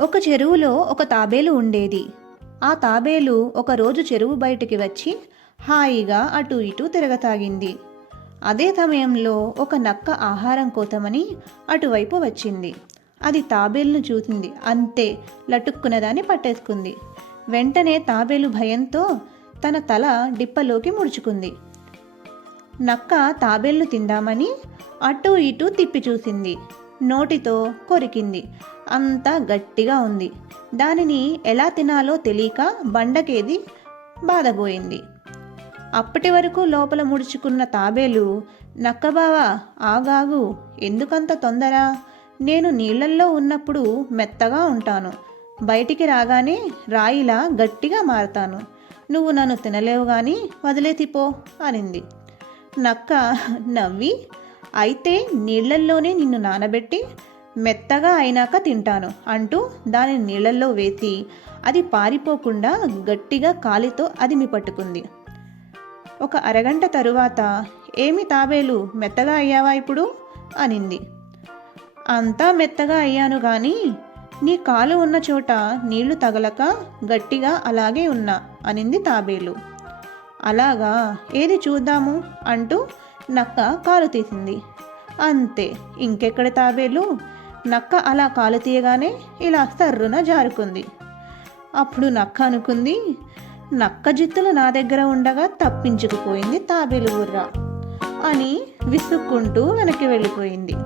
ఒక చెరువులో ఒక తాబేలు ఉండేది. ఆ తాబేలు ఒకరోజు చెరువు బయటికి వచ్చి హాయిగా అటూ ఇటూ తిరగసాగింది. అదే సమయంలో ఒక నక్క ఆహారం కోసమని అటువైపు వచ్చింది. అది తాబేలును చూసింది. అంతే, లటుక్కున దాన్ని పట్టేసుకుంది. వెంటనే తాబేలు భయంతో తన తల డిప్పలోకి ముడుచుకుంది. నక్క తాబేలును తిందామని అటూ ఇటూ తిప్పి చూసింది. నోటితో కొరికింది. అంతా గట్టిగా ఉంది. దానిని ఎలా తినాలో తెలియక బండకేది బాధపోయింది. అప్పటి వరకు లోపల ముడుచుకున్న తాబేలు, నక్కబావా ఆగాగు, ఎందుకంత తొందర? నేను నీళ్లల్లో ఉన్నప్పుడు మెత్తగా ఉంటాను, బయటికి రాగానే రాయిలా గట్టిగా మారతాను. నువ్వు నన్ను తినలేవు గాని వదిలేసిపో అనింది. నక్క నవ్వి, అయితే నీళ్లల్లోనే నిన్ను నానబెట్టి మెత్తగా అయినాక తింటాను అంటూ దానిని నీళ్లల్లో వేసి అది పారిపోకుండా గట్టిగా కాలితో అదిమి పట్టుకుంది. ఒక అరగంట తరువాత, ఏమి తాబేలు, మెత్తగా అయ్యావా ఇప్పుడు అనింది. అంతా మెత్తగా అయ్యాను గాని నీ కాలు ఉన్న చోట నీళ్లు తగలక గట్టిగా అలాగే ఉన్నా అనింది తాబేలు. అలాగా, ఏది చూద్దాము అంటూ నక్క కాలు తీసింది. అంతే, ఇంకెక్కడ తాబేలు, నక్క అలా కాలు తీయగానే ఇలా సర్రున జారుకుంది. అప్పుడు నక్క అనుకుంది, నక్క జిత్తులు నా దగ్గర ఉండగా తప్పించుకుపోయింది తాబేలు బుర్ర అని విసుక్కుంటూ వెనక్కి వెళ్ళిపోయింది.